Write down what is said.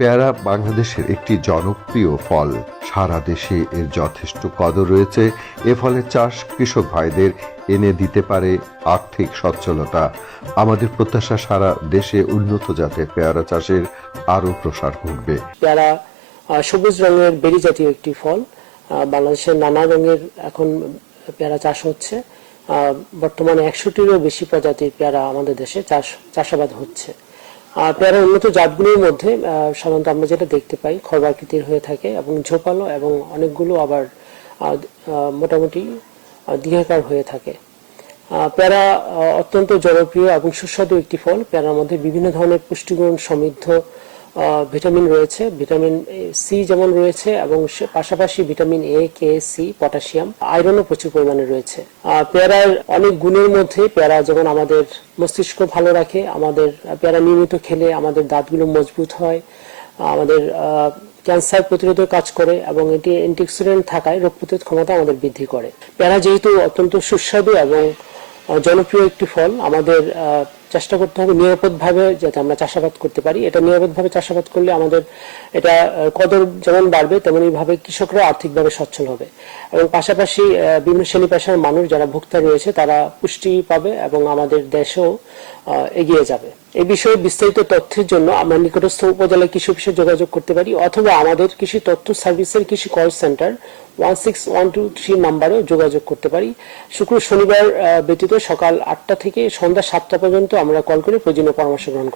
পেয়ারা বাংলাদেশের একটি জনপ্রিয় ফল। সারা দেশে এর যথেষ্ট কদর রয়েছে। এ ফলের চাষ কৃষক ভাইদের এনে দিতে পারে আর্থিক সচ্ছলতা। আমাদের প্রত্যাশা সারা দেশে উন্নত জাতের পেয়ারা চাষের আরও প্রসার ঘটবে। পেয়ারা সবুজ রঙের বেরি জাতীয় একটি ফল। বাংলাদেশের নানা রঙের এখন পেয়ারা চাষ হচ্ছে। বর্তমানে 100টিরও বেশি প্রজাতির পেয়ারা আমাদের দেশে চাষাবাদ হচ্ছে। পেয়ারার উন্নত জাতগুলোর মধ্যে সাধারণত আমরা যেটা দেখতে পাই খড়াকৃতির হয়ে থাকে এবং ঝোপালো এবং অনেকগুলো আবার মোটামুটি দ্বিঘাকার হয়ে থাকে। পেয়ারা অত্যন্ত জনপ্রিয় এবং সুস্বাদু একটি ফল। পেয়ারার মধ্যে বিভিন্ন ধরনের পুষ্টিগুণ সমৃদ্ধ ভিটামিন রয়েছে। ভিটামিন সি যেমন রয়েছে এবং পাশাপাশি vitamin A, K, C, potassium, আয়রনও প্রচুর পরিমাণে রয়েছে। পেয়ারার অনেক গুণের মধ্যে পেয়ারা যেমন আমাদের মস্তিষ্ক ভালো রাখে, আমাদের পেয়ারা নিয়মিত খেলে আমাদের দাঁতগুলো মজবুত হয়, আমাদের ক্যান্সার প্রতিরোধের কাজ করে এবং এটি অ্যান্টিঅক্সিডেন্ট থাকায় রোগ প্রতিরোধ ক্ষমতা আমাদের বৃদ্ধি করে। পেয়ারা যেহেতু অত্যন্ত সুস্বাদু এবং জনপ্রিয় একটি ফল, আমাদের চেষ্টা করতে হবে নিরাপদভাবে যাতে আমরা চাষাবাদ করতে পারি। এটা নিরাপদভাবে চাষাবাদ করলে আমাদের এটা কদর যেমন বাড়বে তেমনি ভাবে কৃষকরা আর্থিকভাবে সচ্ছল হবে এবং পাশাপাশি বিভিন্ন শ্রেণী পেশার মানুষ যারা ভোক্তা রয়েছে তারা পুষ্টি পাবে এবং আমাদের দেশও এগিয়ে যাবে। এই বিষয়ে বিস্তারিত তথ্যের জন্য আমরা নিকটস্থ উপজেলা কৃষি অফিসে যোগাযোগ করতে পারি অথবা আমাদের কৃষি তথ্য সার্ভিসের কৃষি কল সেন্টার 16123 নাম্বারেও যোগাযোগ করতে পারি। শুক্র শনিবার ব্যতীত সকাল 8টা থেকে সন্ধ্যা 7টা পর্যন্ত আমরা কল করে প্রয়োজনীয় পরামর্শ গ্রহণ করতে